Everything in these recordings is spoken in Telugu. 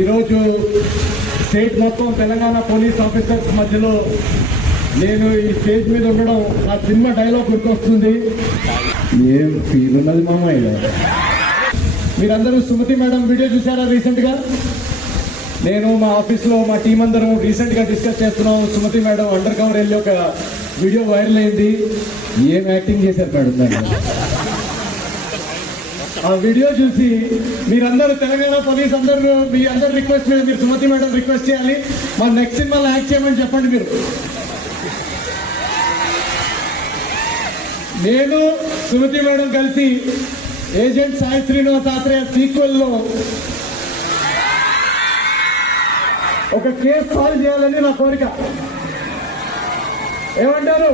ఈరోజు స్టేట్ మొత్తం తెలంగాణ పోలీస్ ఆఫీసర్స్ మధ్యలో నేను ఈ స్టేజ్ మీద ఉండడం నా సినిమా డైలాగ్ గుర్తొస్తుంది. ఏం ఫీల్ ఉన్నది మామయ్య. మీరందరూ సుమతి మేడం వీడియో చూసారా రీసెంట్గా? నేను మా ఆఫీస్లో మా టీం అందరం రీసెంట్గా డిస్కస్ చేస్తున్నాం. సుమతి మేడం అండర్ కవర్ వెళ్ళి ఒక వీడియో వైరల్ అయింది. ఏం యాక్టింగ్ చేశారు మేడం దాన్ని. ఆ వీడియో చూసి మీరందరూ తెలంగాణ పోలీస్ అందరూ మీ అందరు రిక్వెస్ట్ మీద మీరు సుమతి మేడం రిక్వెస్ట్ చేయాలి, మా నెక్స్ట్ సినిమాలో యాక్ట్ చేయమని చెప్పండి. మీరు నేను సుమతి మేడం కలిసి ఏజెంట్ సాయి శ్రీనివాస్ ఆత్రేయ సీక్వెల్ లో ఒక కేసు సాల్వ్ చేయాలని నా కోరిక. ఏమంటారు?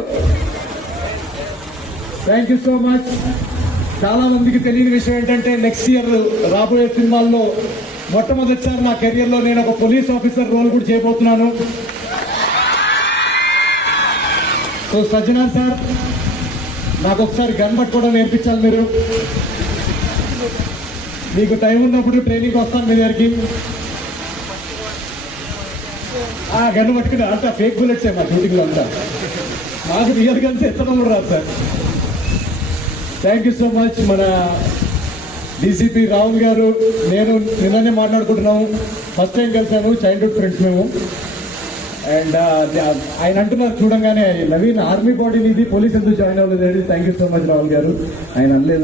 Thank you so much. చాలా మందికి తెలియని విషయం ఏంటంటే నెక్స్ట్ ఇయర్ రాబోయే సినిమాల్లో మొట్టమొదటిసారి నా కెరియర్లో నేను ఒక పోలీస్ ఆఫీసర్ రోల్ కూడా చేయబోతున్నాను. సో సజ్జనార్ సార్, నాకు ఒకసారి గన్ పట్టుకోవడం నేర్పించాలి మీరు. మీకు టైం ఉన్నప్పుడు ట్రైనింగ్ వస్తాను మీ దగ్గరికి. గన్ పట్టుకుని అంతా ఫేక్ బుల్లెట్స్ మా షూటింగ్లో అంతా. నాకు రియల్ గన్స్ ఎత్తడం కూడా రాదు sir. Thank you so much. మన డీసీపీ రాహుల్ గారు నేను నిన్ననే మాట్లాడుకుంటున్నాము. ఫస్ట్ టైం కలిసాను, చైల్డ్హుడ్ ఫ్రెండ్స్ మేము. అండ్ ఆయన అంటున్నారు చూడంగానే, నవీన్ ఆర్మీ బాడీ మీది పోలీస్ ఎందుకు జాయిన్ అవ్వలేదు. Thank you so much Rahul గారు. ఆయన అనలేదు.